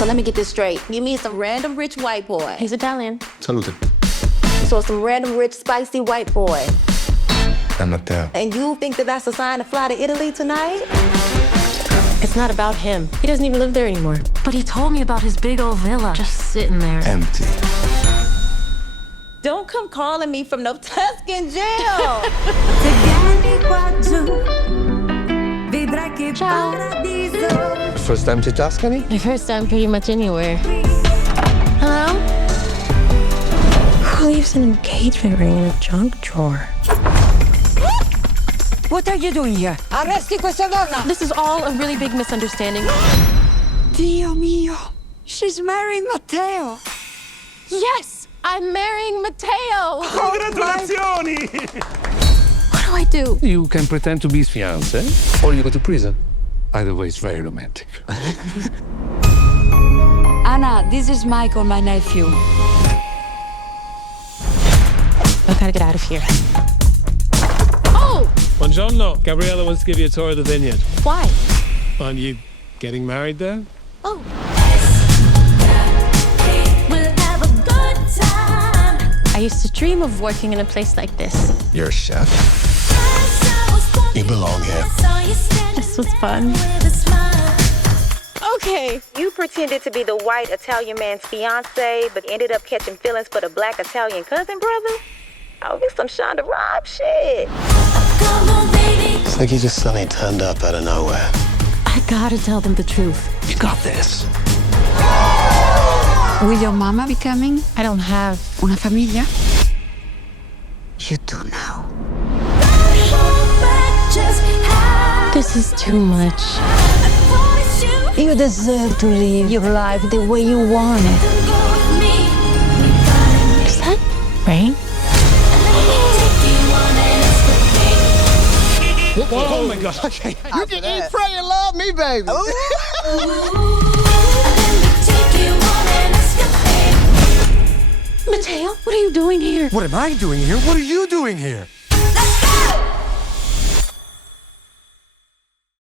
So let me get this straight. You meet some random rich white boy. He's Italian. Salute. So some random rich spicy white boy. I'm Matteo. And you think that that's a sign to fly to Italy tonight? It's not about him. He doesn't even live there anymore. But he told me about his big old villa just sitting there. Empty. Don't come calling me from no Tuscan jail. Ciao. First time to Tuscany? My first time pretty much anywhere. Hello? Who leaves an engagement ring in a junk drawer? What are you doing here? Arresti questa donna! This is all a really big misunderstanding. Dio mio! She's marrying Matteo! Yes! I'm marrying Matteo! Congratulazioni! What do? You can pretend to be his fiancé, or you go to prison. Either way, it's very romantic. Anna, this is Michael, my nephew. I gotta get out of here. Oh! Buongiorno. Gabriella wants to give you a tour of the vineyard. Why? Aren't you getting married there? Oh. I used to dream of working in a place like this. You're a chef? You belong here. This was fun. Okay. You pretended to be the white Italian man's fiance, but ended up catching feelings for the black Italian cousin, brother? Oh, it's some Shonda Rhimes shit. It's like you just suddenly turned up out of nowhere. I gotta tell them the truth. You got this. Will your mama be coming? I don't have. Una famiglia? You do now. This is too much. You deserve to live your life the way you want it. Is that rain? Oh my God. Okay. You can eat, pray, and love me, baby. Matteo, what are you doing here? What am I doing here? What are you doing here?